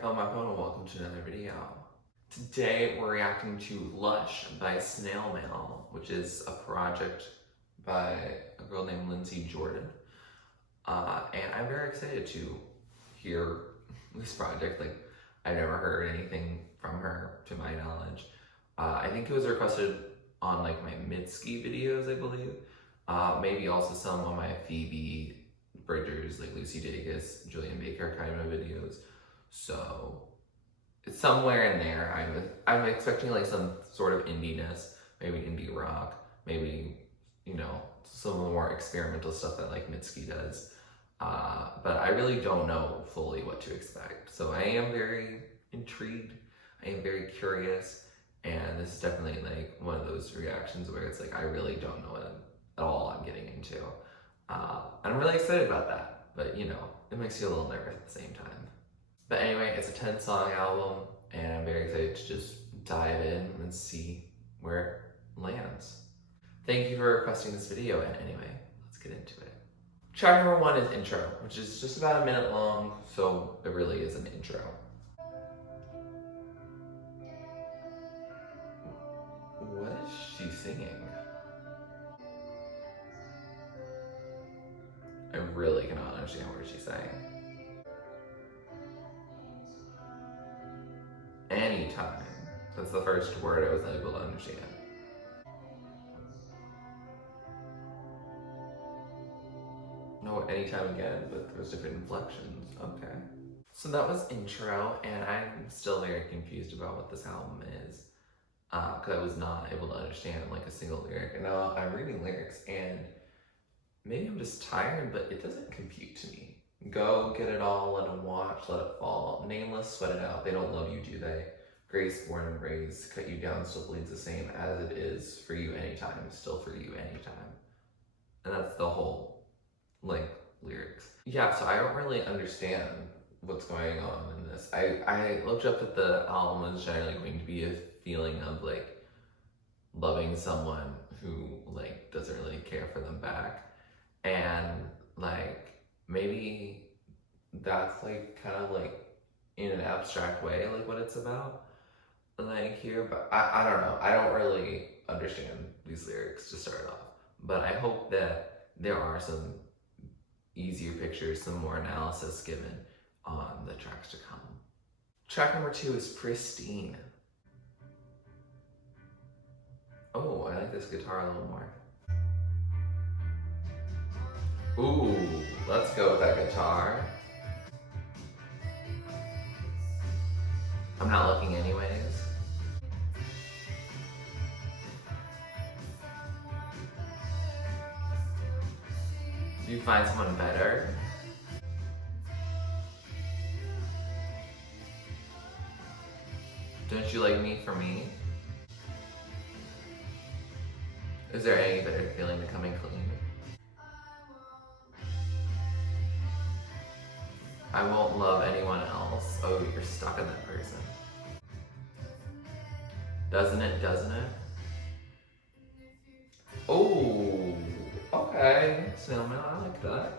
found my phone and welcome to another video. Today we're reacting to Lush by Snail Mail, which is a project by a girl named Lindsay Jordan. And I'm very excited to hear this project. Like, I've never heard anything from her to my knowledge. I think it was requested on like my mid-ski videos, I believe. Maybe also some on my Phoebe Bridgers, like Lucy Dacus, Julian Baker kind of videos. So it's somewhere in there. I'm expecting like some sort of indie-ness, maybe indie rock, maybe, you know, some of the more experimental stuff that like Mitski does. But I really don't know fully what to expect. So I am very intrigued. I am very curious. And this is definitely like one of those reactions where it's like, I really don't know what at all I'm getting into. And I'm really excited about that, but you know, it makes you a little nervous at the same time. But anyway, it's a 10-song album, and I'm very excited to just dive in and see where it lands. Thank you for requesting this video, and anyway, let's get into it. Track number 1 is Intro, which is just about a minute long, so it really is an intro. What is she singing? I really cannot understand what she's saying. Anytime. That's the first word I was able to understand. No, anytime again, but there's different inflections. Okay. So that was Intro, and I'm still very confused about what this album is. Because I was not able to understand like a single lyric. And now I'm reading lyrics, and maybe I'm just tired, but it doesn't compute to me. Go, get it all, let them watch, let it fall. Nameless, sweat it out. They don't love you, do they? Grace, born and raised, cut you down still bleeds the same as it is for you anytime, still for you anytime. And that's the whole, like, lyrics. Yeah, so I don't really understand what's going on in this. I looked up at the album as generally going to be a feeling of, like, loving someone who, like, doesn't really care for them back. And, like, maybe that's, like, kind of, like, in an abstract way, like, what it's about, like, here. But I don't know. I don't really understand these lyrics to start off. But I hope that there are some easier pictures, some more analysis given on the tracks to come. Track number 2 is Pristine. Oh, I like this guitar a little more. Ooh, let's go with that guitar. I'm not looking anyways. Do you find someone better? Don't you like me for me? Is there any better feeling than coming clean? I won't love anyone else. Oh, you're stuck in that person. Doesn't it, doesn't it? Oh, okay. Snail Mail, I like that.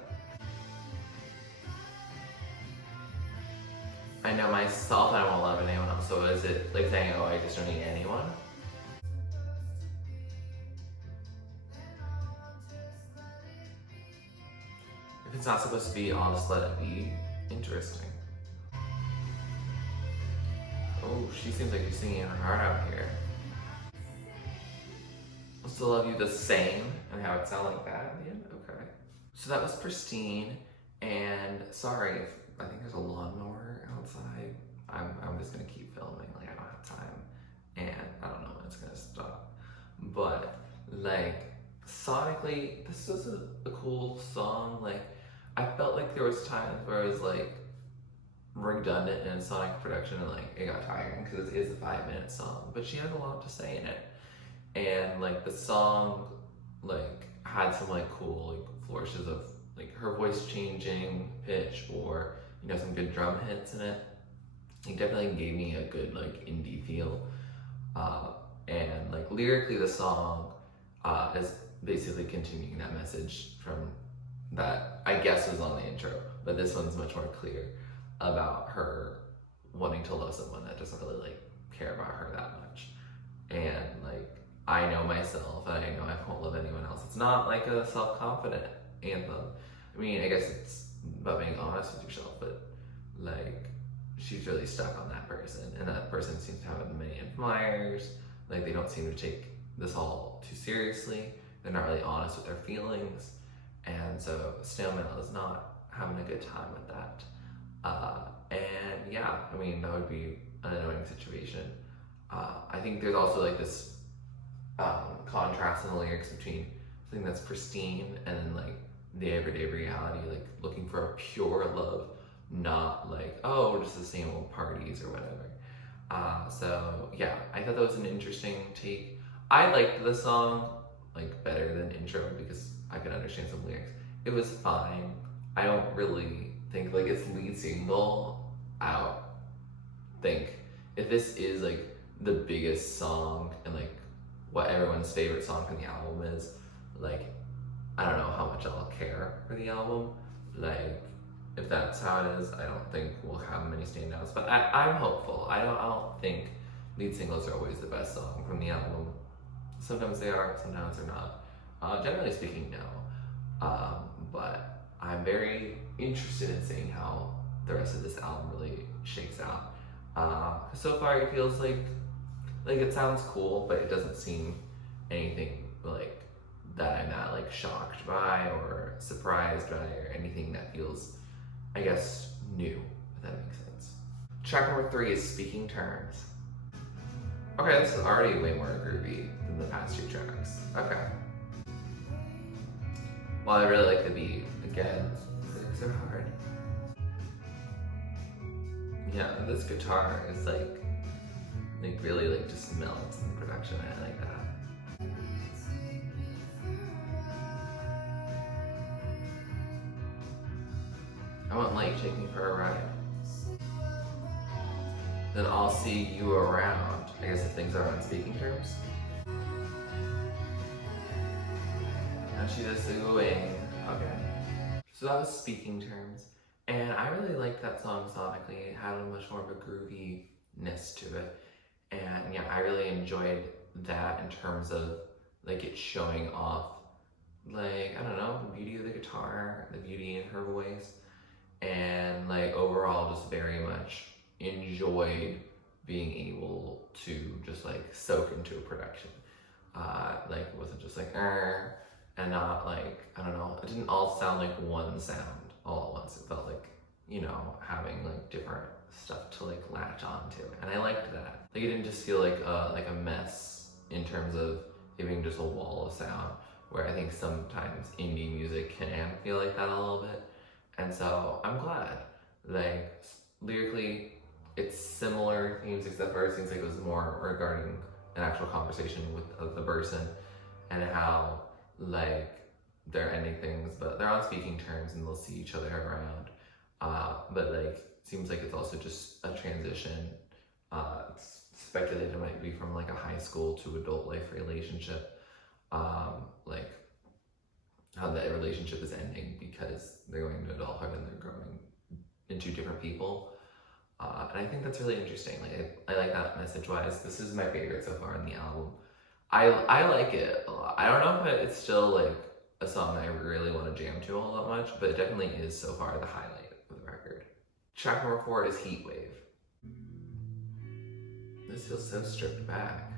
I know myself and I won't love anyone else, so is it like saying, oh, I just don't need anyone? If it's not supposed to be, I'll just let it be. Interesting. Oh, she seems like she's singing her heart out here. I'll still love you the same, and how it sounded like that at the end? Okay. So that was Pristine, and sorry if I think there's a lawnmower outside. I'm just gonna keep filming, like I don't have time, and I don't know when it's gonna stop. But like, sonically, this was a cool song. Like, I felt like there was times where it was like redundant in sonic production, and like it got tiring because it is a 5-minute song, but she has a lot to say in it. And like the song like had some like cool like flourishes of like her voice changing pitch, or you know, some good drum hits in it. It definitely gave me a good like indie feel. And like lyrically the song is basically continuing that message from that I guess was on the intro, but this one's much more clear about her wanting to love someone that doesn't really like care about her that much. And like, I know myself and I know I won't love anyone else. It's not like a self-confident anthem. I mean, I guess it's about being honest with yourself, but like, she's really stuck on that person, and that person seems to have many admirers. Like, they don't seem to take this all too seriously. They're not really honest with their feelings, and so Snail Mail is not having a good time with that. And yeah, I mean, that would be an annoying situation. I think there's also like this contrast in the lyrics between something that's pristine and then like the everyday reality, like looking for a pure love, not like, oh, just the same old parties or whatever. So yeah, I thought that was an interesting take. I liked the song like better than intro because I could understand some lyrics. It was fine. I don't really think like its lead single. I don't think if this is like the biggest song and like what everyone's favorite song from the album is, like, I don't know how much I'll care for the album. Like, if that's how it is, I don't think we'll have many standouts, but I'm hopeful. I don't think lead singles are always the best song from the album. Sometimes they are, sometimes they're not. Generally speaking, no. But I'm very interested in seeing how the rest of this album really shakes out. So far it feels like it sounds cool, but it doesn't seem anything like that I'm not like shocked by or surprised by or anything that feels, I guess, new, if that makes sense. Track number 3 is Speaking Terms. Okay, this is already way more groovy than the past 2 tracks. Okay. Well, I really like the beat. Again, lyrics are hard. Yeah, this guitar is like really like just melts in the production. I like that. I want light, take me for a ride. Then I'll see you around. I guess if things are on speaking terms. Now she does the oohing. Okay. So that was Speaking Terms. And I really liked that song sonically. It had a much more of a grooviness to it. And yeah, I really enjoyed that in terms of like it showing off, like, I don't know, the beauty of the guitar, the beauty in her voice. And like overall just very much enjoyed being able to just like soak into a production. Like it wasn't just like and not like, I don't know, it didn't all sound like one sound all at once. It felt like, you know, having like different stuff to like latch onto, and I liked that. Like it didn't just feel like a mess in terms of it being just a wall of sound, where I think sometimes indie music can feel like that a little bit. And so I'm glad. Like lyrically, it's similar themes, except for it seems like it was more regarding an actual conversation with the person and how like they're ending things, but they're on speaking terms and they'll see each other around. But like seems like it's also just a transition. It's speculated it might be from like a high school to adult life relationship. Like how that relationship is ending because they're going to adulthood and they're growing into different people. And I think that's really interesting. Like I like that message-wise. This is my favorite so far in the album. I like it a lot. I don't know if it's still like a song I really want to jam to all that much, but it definitely is so far the highlight of the record. Track number 4 is Heatwave. This feels so stripped back.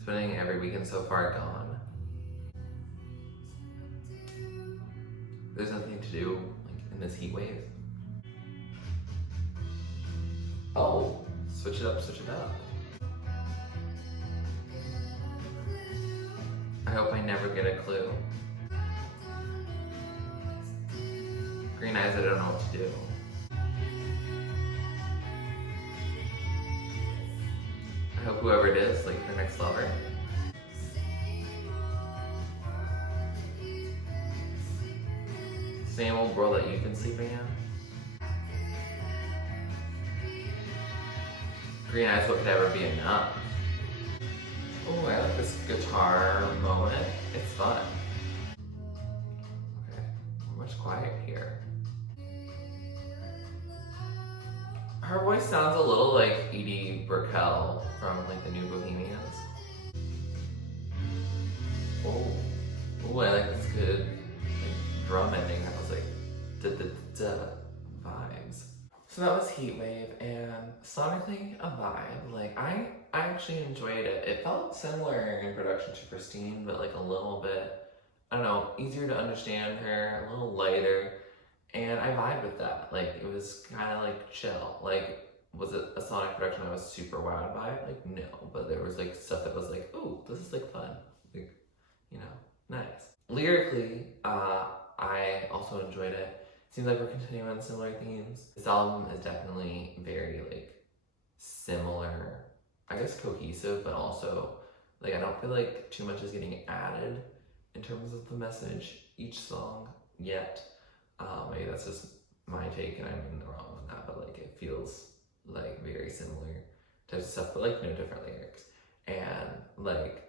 Spending every weekend so far gone. There's nothing to do like in this heat wave. Oh, switch it up, switch it up. I hope I never get a clue. Green eyes, I don't know what to do. I hope whoever it is, like her next lover. Same old world that you've been sleeping in. Green eyes, what could ever be enough? Oh, I like this guitar moment. It's fun. Okay, we're much quiet here. voice sounds a little like Edie Brickell from like the New Bohemians. Oh, oh, I like this good like, drum ending. That was like da vibes. So that was Heatwave, and sonically a vibe. Like I actually enjoyed it. It felt similar in production to Pristine, but like a little bit, I don't know, easier to understand her, a little lighter, and I vibe with that. Like it was kind of like chill. Like was it a sonic production I was super wowed by? Like no, but there was like stuff that was like, oh, this is like fun. Like, you know, nice. Lyrically, I also enjoyed it. Seems like we're continuing on similar themes. This album is definitely very like similar, I guess cohesive, but also like I don't feel like too much is getting added in terms of the message each song yet. Maybe that's just my take and I'm in the wrong on that, but like it feels like very similar types of stuff, but like no different lyrics. And like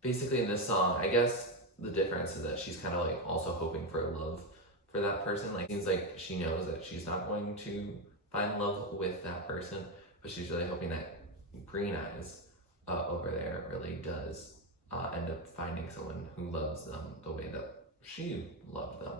basically in this song, I guess the difference is that she's kind of like also hoping for love for that person. Like seems like she knows that she's not going to find love with that person, but she's really hoping that Green Eyes over there really does end up finding someone who loves them the way that she loved them.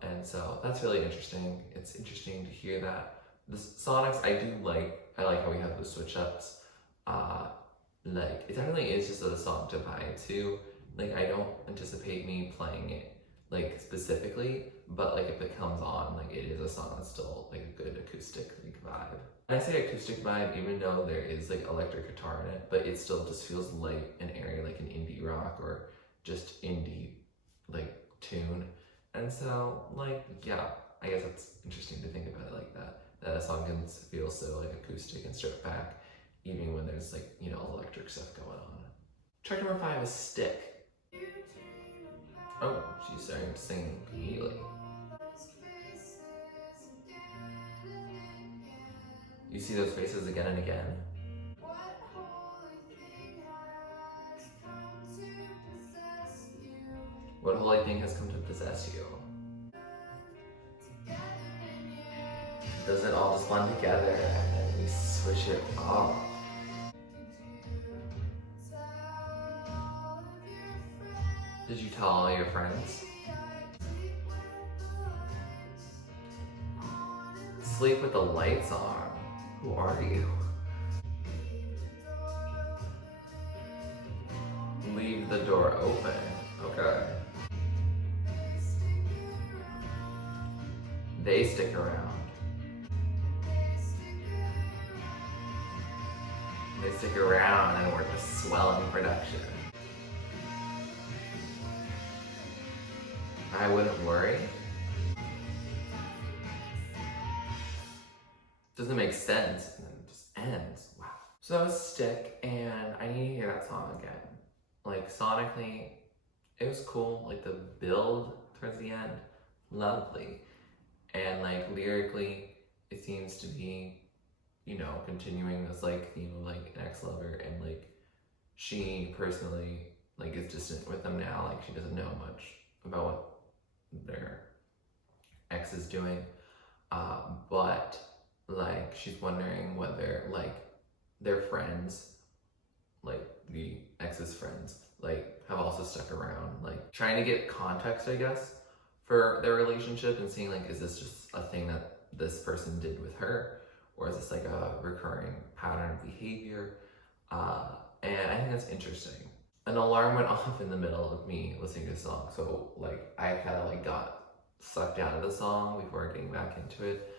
And so that's really interesting. It's interesting to hear that. The sonics I like how we have the switch ups. Like it definitely is just a song to vibe to. Like I don't anticipate me playing it like specifically, but like if it comes on, like it is a song that's still like a good acoustic like vibe. I say acoustic vibe even though there is like electric guitar in it, but it still just feels light and airy like an indie rock or just indie like tune. And so like yeah, I guess it's interesting to think about it like that. That a song can feel so like acoustic and stripped back even when there's like, you know, electric stuff going on. Track number 5 is Stick. Oh, she's starting to sing immediately. You see those faces again and again. What holy thing has come to possess you? Does it all just blend together and then we switch it off? Did you tell all your friends? Sleep with the lights on. Who are you? Leave the door open. Okay. They stick around. They stick around and work a swelling production. I wouldn't worry. Doesn't make sense and then it just ends. Wow. So that was Stick, and I need to hear that song again. Like sonically, it was cool. Like the build towards the end, lovely. And like lyrically, it seems to be, you know, continuing this like theme of like an ex-lover, and like she personally like is distant with them now. Like she doesn't know much about what their ex is doing, but like she's wondering whether like their friends, like the ex's friends, like have also stuck around, like trying to get context, I guess, for their relationship and seeing like, is this just a thing that this person did with her, or is this like a recurring pattern of behavior? And I think that's interesting. An alarm went off in the middle of me listening to the song, so like I kind of like got sucked out of the song before getting back into it.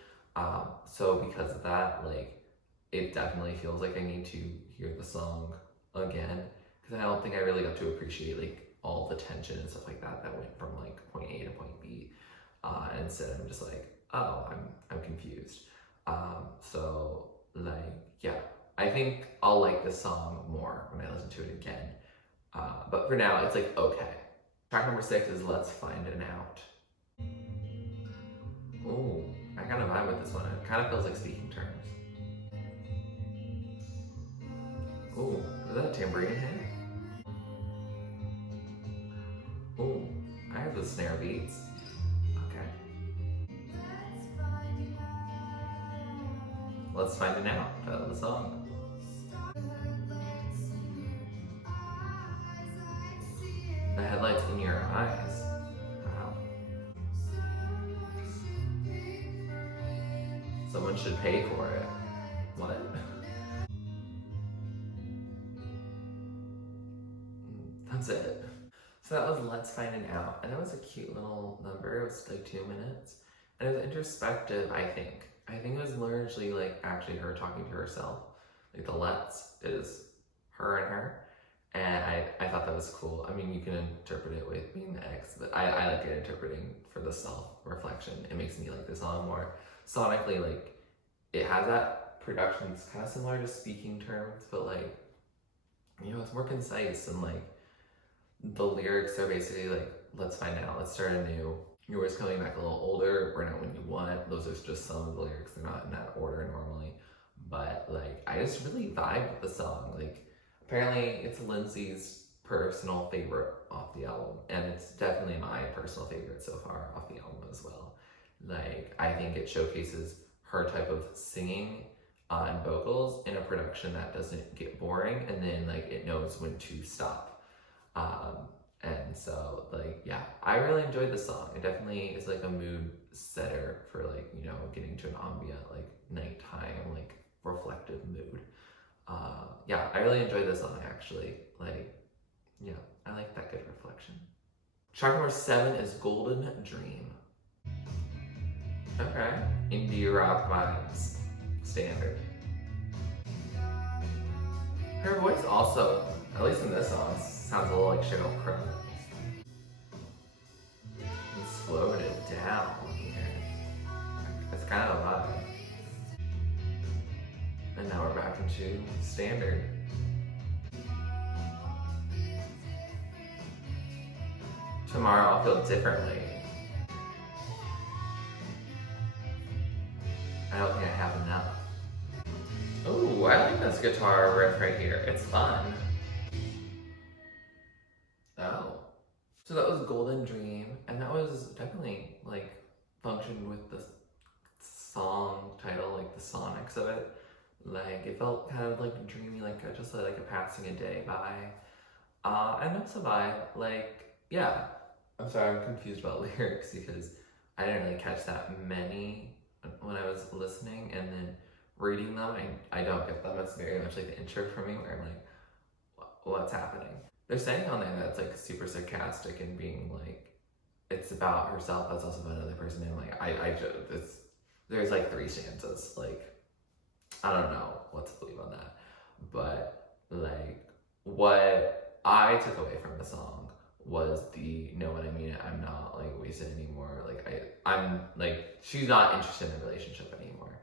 So because of that, like it definitely feels like I need to hear the song again, because I don't think I really got to appreciate like all the tension and stuff like that that went from like point A to point B. And instead I'm just like, oh, I'm confused. So like yeah, I think I'll like this song more when I listen to it again. But for now, it's like okay. Track number 6 is Let's Find It Out. Ooh, I kind of vibe with this one. It kind of feels like Speaking Terms. Ooh, is that a tambourine hit? Ooh, I have the snare beats. Okay. Let's Find It Out, title of the song. The headlights in your eyes. Wow. Someone should pay for it. What? That's it. So that was Let's Find It Out, and it was a cute little number. It was like 2 minutes, and it was introspective. I think it was largely like actually her talking to herself. Like the let's is her and her, and I thought that was cool. I mean, you can interpret it with being the ex, but I like it interpreting for the self-reflection. It makes me like the song more sonically. Like it has that production. It's kind of similar to Speaking Terms, but like, you know, it's more concise, and like the lyrics are basically like, let's find out, let's start anew. You're always coming back a little older, burn out when you want. Those are just some of the lyrics. They're not in that order normally. But like, I just really vibe with the song. Like, apparently it's Lindsay's personal favorite off the album. And it's definitely my personal favorite so far off the album as well. Like, I think it showcases her type of singing and vocals in a production that doesn't get boring, and then like it knows when to stop. And so like, yeah, I really enjoyed the song. It definitely is like a mood setter for like, you know, getting to an ambient, like nighttime, like reflective mood. Yeah, I really enjoyed the song actually. Like, yeah, I like that good reflection. Track number 7 is Golden Dream. Okay, indie rock vibes, standard. Her voice also, at least in this song, sounds a little like Sheryl Crow. And slowed it down here. It's kind of a vibe. And now we're back into standard. Tomorrow I'll feel differently. I don't think I have enough. Ooh, I like this guitar riff right here. It's fun. Oh. So that was Golden Dream, and that was definitely like functioned with the song title, like the sonics of it. Like it felt kind of like dreamy, like just like a passing a day by. And also by like, yeah. I'm sorry, I'm confused about lyrics because I didn't really catch that many when I was listening, and then reading them, I don't get them. It's very much like the intro for me where I'm like, what's happening? They're saying on there that's like super sarcastic and being like, it's about herself, but it's also about another person. And like, there's like 3 stanzas. Like, I don't know what to believe on that. But like, what I took away from the song was the know what I mean. I'm not like wasted anymore. Like I'm like, she's not interested in a relationship anymore.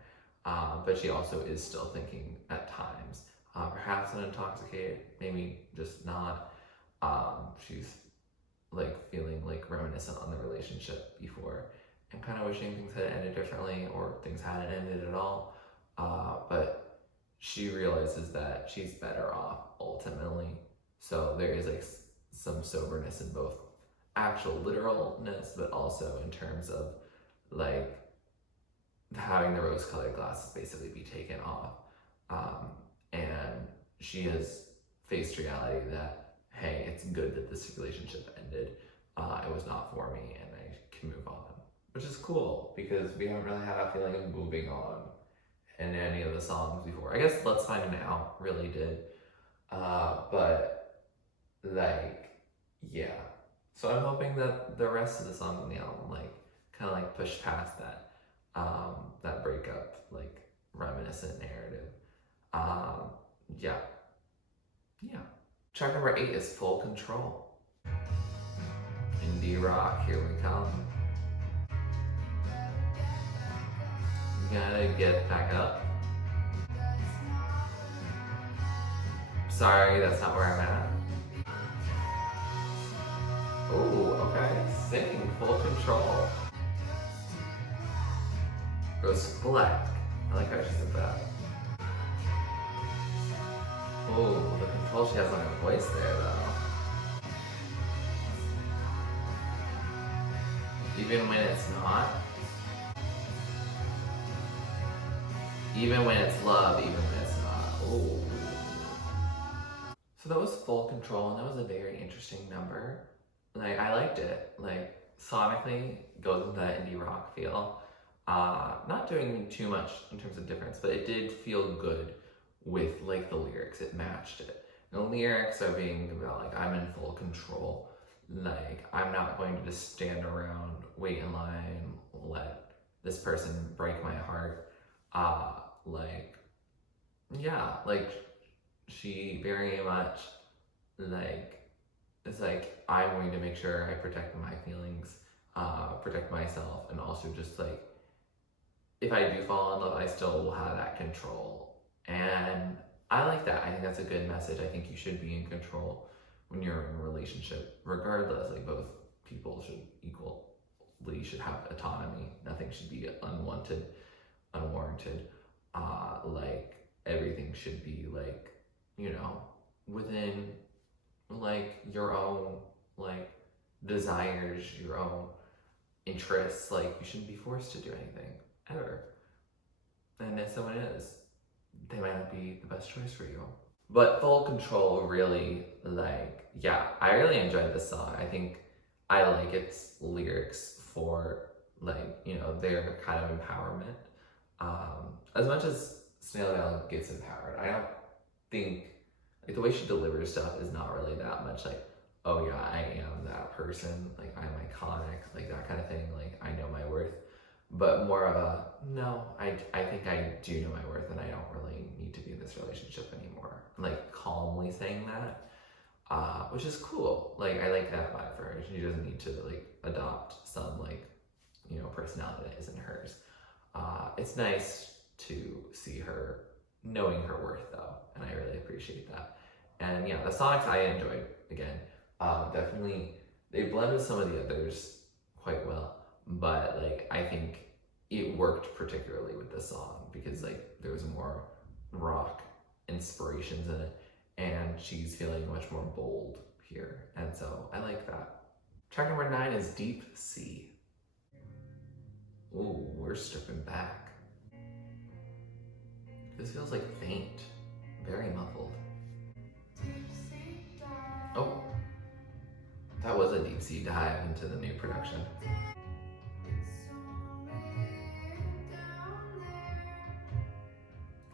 But she also is still thinking at times, perhaps unintoxicated, maybe just not. She's like feeling like reminiscent on the relationship before and kind of wishing things had ended differently or things hadn't ended at all. But she realizes that she's better off ultimately. So there is like some soberness in both actual literalness, but also in terms of like having the rose-colored glasses basically be taken off. And she has faced reality that, hey, it's good that this relationship ended. It was not for me, and I can move on. Which is cool, because we haven't really had a feeling of moving on in any of the songs before. I guess Let's Find It Out really did. But, like, yeah. So I'm hoping that the rest of the songs on the album, like, kind of like push past that. That breakup, like, reminiscent narrative. Yeah. Track number 8 is Full Control. Indie rock, here we come. You gotta get back up. Sorry, that's not where I'm at. Ooh, okay. Sing, Full Control. Goes black. I like how she did that. Ooh, the control she has on her voice there, though. Even when it's not. Even when it's love, even when it's not. Ooh. So that was Full Control, and that was a very interesting number. Like, I liked it. Like, sonically, goes into that indie rock feel. Not doing too much in terms of difference, but it did feel good with, like, the lyrics. It matched it. And the lyrics are being about, like, I'm in full control. Like, I'm not going to just stand around, wait in line, let this person break my heart. Like, yeah, like, she very much, like, it's like, I'm going to make sure I protect my feelings, protect myself, and also just, like, if I do fall in love, I still will have that control. And I like that. I think that's a good message. I think you should be in control when you're in a relationship, regardless. Like, both people should have autonomy. Nothing should be unwanted, unwarranted. Like, everything should be, like, you know, within, like, your own, like, desires, your own interests. Like, you shouldn't be forced to do anything, ever. And if someone is, they might not be the best choice for you. But Full Control really, like, yeah, I really enjoyed this song. I think I like its lyrics for, like, you know, their kind of empowerment. As much as Snail Mail gets empowered, I don't think, like, the way she delivers stuff is not really that much like, oh yeah, I am that person, like, I'm iconic, like, that kind of thing, like, I know my worth. But more of a, no, I think I do know my worth and I don't really need to be in this relationship anymore. Like, calmly saying that, which is cool. Like, I like that vibe for her. She doesn't need to, like, adopt some, like, you know, personality that isn't hers. It's nice to see her knowing her worth, though, and I really appreciate that. And yeah, the songs I enjoyed, again, definitely, they blend with some of the others quite well, but, like, I think it worked particularly with this song because, like, there was more rock inspirations in it, and she's feeling much more bold here, and so I like that. Track number 9 is Deep Sea. Ooh, we're stripping back. This feels like faint, very muffled. Oh, that was a deep sea dive into the new production.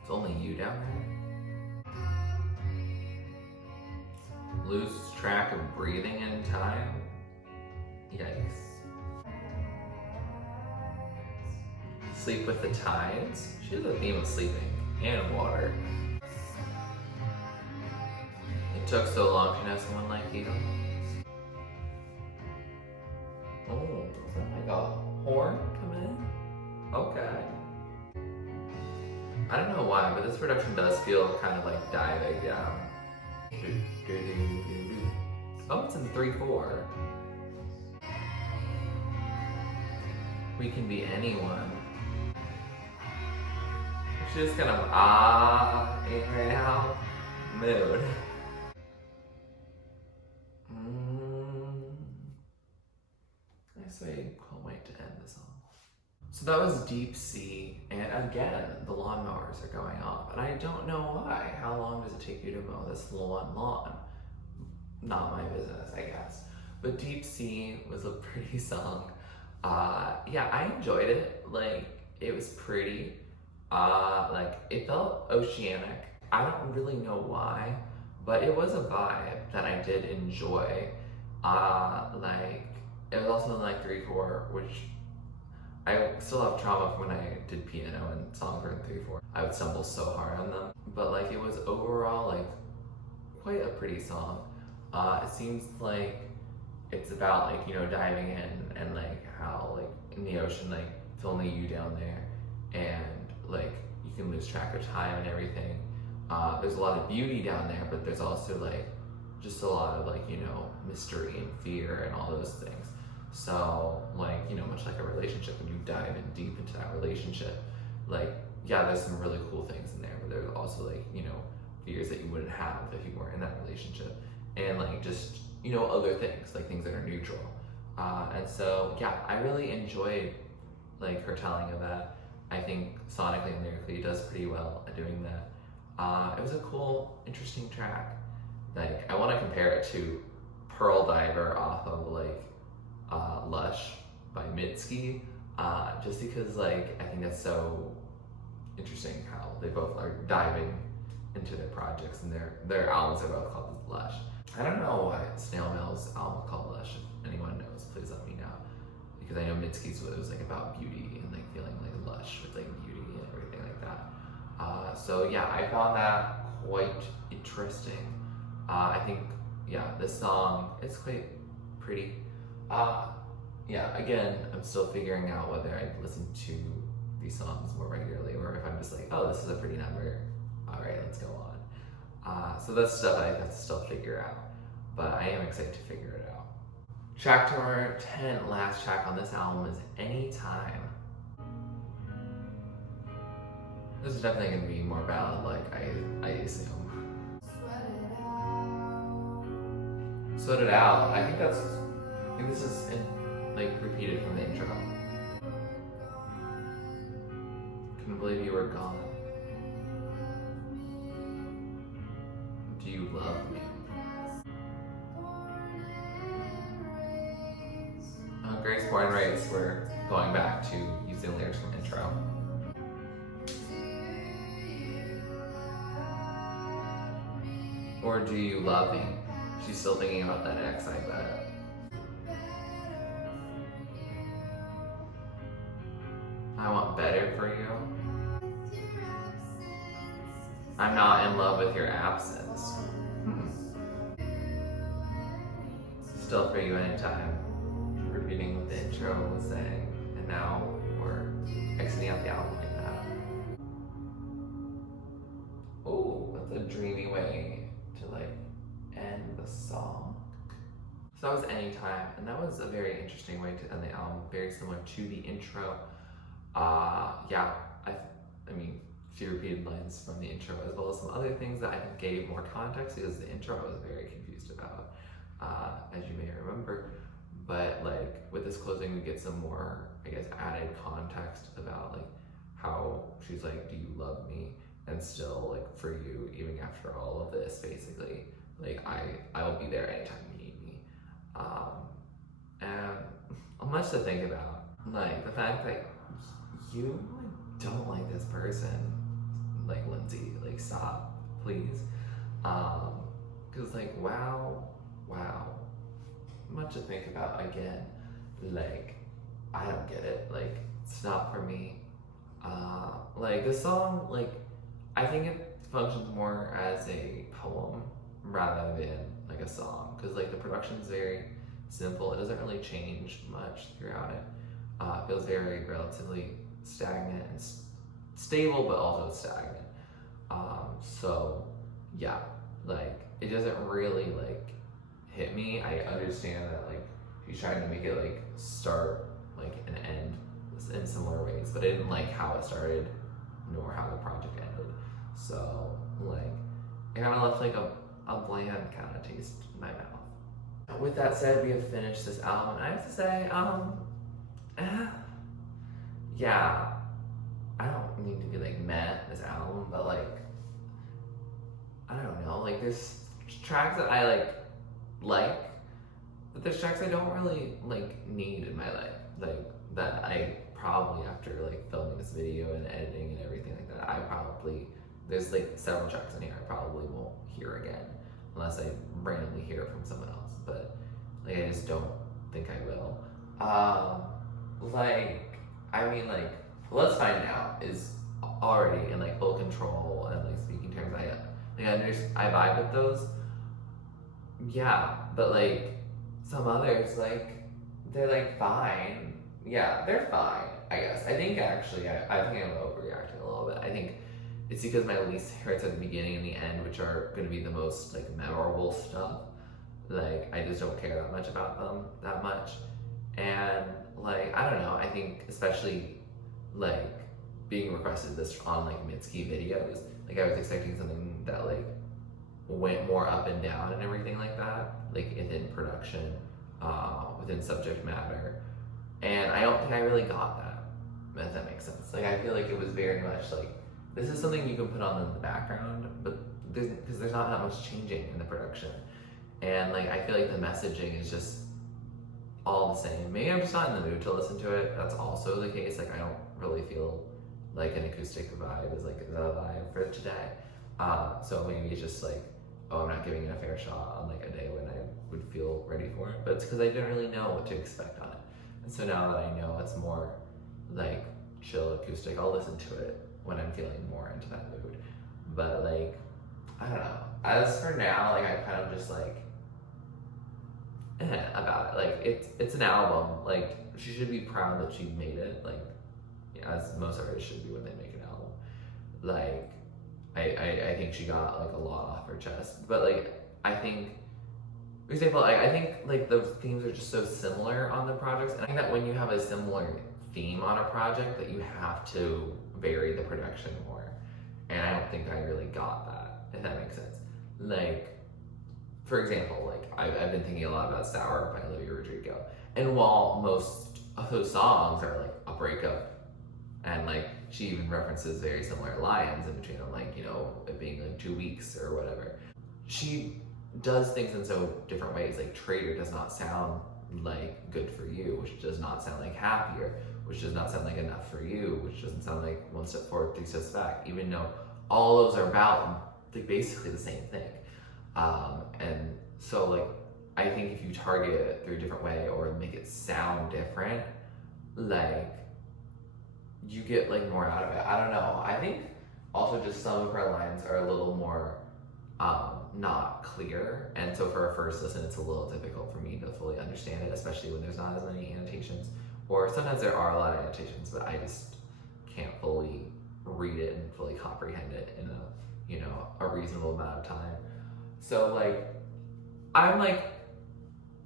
It's only you down there? Lose track of breathing in time? Yikes. Sleep with the tides? She has a theme of sleeping and water. It took so long to know someone like you. Oh, is that like a horn coming in? Okay. I don't know why, but this production does feel kind of like diving down. Oh, it's in 3/4. We can be anyone. She's just kind of in right now mood. Nice way, can't wait to end the song. So that was Deep Sea, and again, the lawnmowers are going off, and I don't know why. How long does it take you to mow this lawn? Not my business, I guess. But Deep Sea was a pretty song. Yeah, I enjoyed it. Like, it was pretty. Like, it felt oceanic. I don't really know why, but it was a vibe that I did enjoy. Like, it was also in, like, 3/4, which I still have trauma from when I did piano and songs were in 3/4. I would stumble so hard on them. But, like, it was overall, like, quite a pretty song. It seems like it's about, like, you know, diving in and, like, how, like, in the ocean, like, it's only you down there, and, like, you can lose track of time and everything. There's a lot of beauty down there, but there's also, like, just a lot of, like, you know, mystery and fear and all those things. So, like, you know, much like a relationship, when you dive in deep into that relationship, like, yeah, there's some really cool things in there, but there's also, like, you know, fears that you wouldn't have if you weren't in that relationship. And, like, just, you know, other things, like things that are neutral. And so, yeah, I really enjoyed, like, her telling of that. I think sonically and lyrically it does pretty well at doing that. It was a cool, interesting track. Like, I want to compare it to Pearl Diver off of like Lush by Mitski, just because like I think that's so interesting how they both are diving into their projects, and their albums are both called Lush. I don't know why Snail Mail's album called Lush. If anyone knows, please let me know. Because I know Mitski's was like about beauty and like feeling like lush with like beauty and everything like that. So yeah, I found that quite interesting. I think this song is quite pretty. Yeah, again, I'm still figuring out whether I listen to these songs more regularly or if I'm just like, oh, this is a pretty number. All right, let's go on. So that's stuff I have to still figure out, but I am excited to figure it out. Track number 10, last track on this album, is Anytime. This is definitely going to be more ballad, like I assume. Sweat It Out. I think this is repeated from the intro. Couldn't believe you were gone. Do you love me? Grace Born Race, we're going back to using lyrics from intro. Or do you love me? She's still thinking about that ex, I bet. I want better for you. I'm not in love with your absence. Still for you anytime. Repeating what the intro was saying, and now we're exiting out the album like that. Oh, that's a dreamy way to end the song. So that was Anytime, and that was a very interesting way to end the album, very similar to the intro. I mean, a few repeated lines from the intro, as well as some other things that I think gave more context, because the intro I was very confused about, as you may remember. But with this closing, we get some more, I guess, added context about how she's like, do you love me? And still for you, even after all of this, basically, I will be there anytime you need me. And much to think about, the fact that you don't like this person, Lindsay, stop, please. Cause wow. Much to think about again. I don't get it. It's not for me. This song, I think it functions more as a poem rather than a song. Cause the production is very simple. It doesn't really change much throughout it. It feels very relatively stagnant and stable, but also stagnant. So yeah, it doesn't really hit me. I understand that she's trying to make it start and end in similar ways, but I didn't like how it started nor how the project ended. So it kind of left a bland kind of taste in my mouth. With that said, we have finished this album, and I have to say, yeah, I don't need to be meh this album, but I don't know, there's tracks that I but there's tracks I don't really need in my life, that I probably, after filming this video and editing and everything like that, there's several tracks in here I probably won't hear again unless I randomly hear it from someone else, but I just don't think I will. Let's Find Out is already in full control and speaking terms. I vibe with those. Yeah, but some others they're fine. Yeah, they're fine, I guess. I think actually I think I'm overreacting a little bit. I think it's because my least favorites at the beginning and the end, which are going to be the most memorable stuff. I just don't care that much about them that much. And I don't know, I think especially being requested this on Mitski videos, I was expecting something that went more up and down and everything like that, within production, within subject matter, and I don't think I really got that. if that makes sense. Like I feel like it was very much like this is something you can put on in the background, but because there's not that much changing in the production, and like I feel like the messaging is just all the same. Maybe I'm just not in the mood to listen to it. That's also the case. Like I don't really feel like an acoustic vibe is like the vibe for today. So maybe it's just like, oh, I'm not giving it a fair shot on like a day when I would feel ready for it. But it's because I didn't really know what to expect on it. And so now that I know it's more like chill acoustic, I'll listen to it when I'm feeling more into that mood. But like, I don't know. As for now, like I'm kind of just like about it. Like it's an album. Like she should be proud that she made it. Like as most artists should be when they make an album. Like I think she got like a lot off her chest. But like I think, for example, I think like the themes are just so similar on the projects, and I think that when you have a similar theme on a project, that you have to vary the production more. And I don't think I really got that, if that makes sense. Like, for example, like I've been thinking a lot about Sour by Olivia Rodrigo, and while most of those songs are like a breakup, and like she even references very similar lines in between them, like, you know, it being like 2 weeks or whatever, she does things in so different ways. Like Traitor does not sound like Good For You, which does not sound like Happier, which does not sound like Enough For You, which doesn't sound like One Step Forward, Three Steps Back, even though all those are about like basically the same thing. And so like I think if you target it through a different way or make it sound different, like you get like more out of it. I don't know. I think also just some of her lines are a little more not clear, and so for a first listen it's a little difficult for me to fully understand it, especially when there's not as many annotations, or sometimes there are a lot of annotations but I just can't fully read it and fully comprehend it in a, you know, a reasonable amount of time. So like I'm like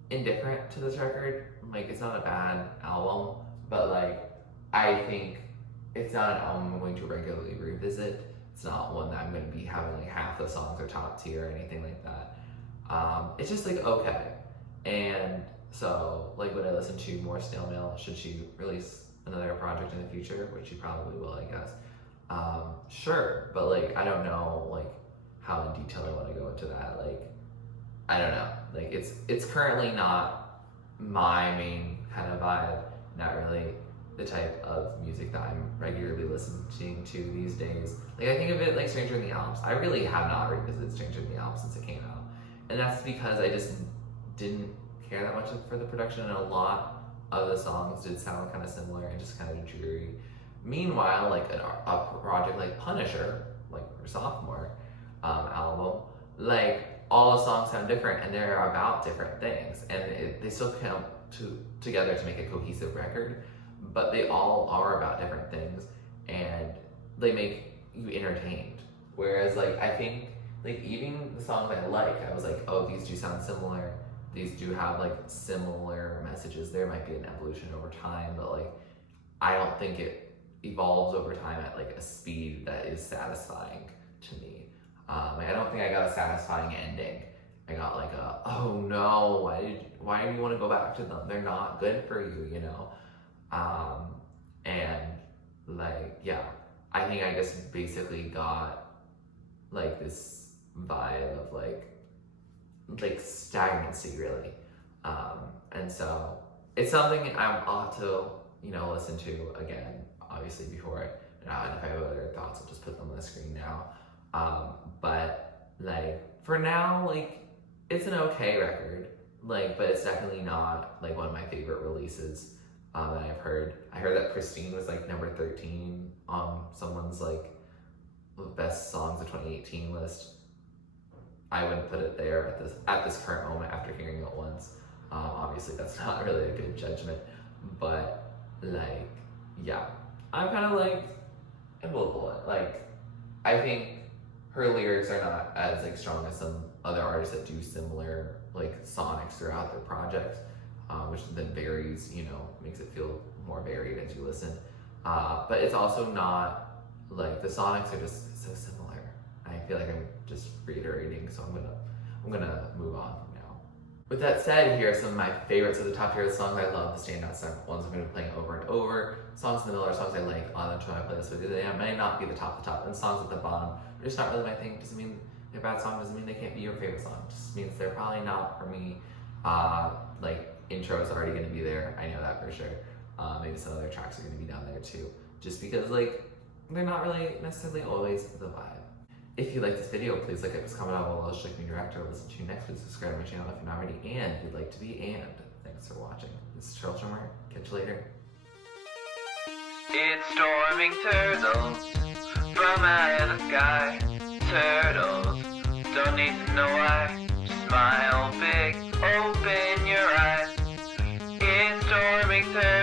indifferent to this record. Like it's not a bad album, but like I think it's not an album I'm going to regularly revisit. It's not one that I'm going to be having like half the songs are top tier or anything like that. It's just like okay. And so like when I listen to more Snail Mail, should she release another project in the future, which she probably will, I guess. Sure, but like I don't know like how in detail I want to go into that. Like I don't know. Like it's currently not my main kind of vibe. Not really the type of music that I'm regularly listening to these days. Like I think of it like Stranger in the Alps. I really have not revisited Stranger in the Alps since it came out, and that's because I just didn't care that much for the production, and a lot of the songs did sound kind of similar and just kind of dreary. Meanwhile, like a project like Punisher, like her sophomore album, like all the songs sound different and they're about different things, and they still come together to make a cohesive record, but they all are about different things and they make you entertained. Whereas like I think like even the songs I like, I was like, oh, these do sound similar, these do have like similar messages. There might be an evolution over time, but like I don't think it evolves over time at like a speed that is satisfying to me. Like I don't think I got a satisfying ending. I got like a, oh no, why do you want to go back to them? They're not good for you, you know? And like, yeah, I think I just basically got like this vibe of like stagnancy really. And so it's something I ought to, you know, listen to again, obviously before and if I have other thoughts, I'll just put them on the screen now. But like for now, like it's an okay record, like, but it's definitely not like one of my favorite releases that I've heard. I heard that Pristine was like number 13 on someone's like best songs of 2018 list. I wouldn't put it there at this current moment after hearing it once. Obviously that's not really a good judgment, but like, yeah, I'm kind of like ambivalent. Like, I think her lyrics are not as like strong as some other artists that do similar like sonics throughout their projects, which then varies, you know, makes it feel more varied as you listen. But it's also not like the sonics are just so similar. I feel like I'm just reiterating, so I'm gonna move on from now. With that said, here are some of my favorites of the top tier of the songs I love, the standout ones I'm going to be playing over and over. Songs in the middle are songs I like on to my playlist, but they may not be the top, and songs at the bottom are just not really my thing. Doesn't mean they're a bad song, doesn't mean they can't be your favorite song. It just means they're probably not for me. Like, intro is already going to be there, I know that for sure. Maybe some other tracks are going to be down there too, just because like they're not really necessarily always the vibe. If you like this video, please like it, comment down below, like me direct, or listen to you next. Please subscribe to my channel if you're not already, and if you'd like to be, and thanks for watching. This is TurtleStormer. Catch you later. It's storming turtles from out of the sky. Turtles, don't need to know why. Smile big, open your eyes. It's storming turtles.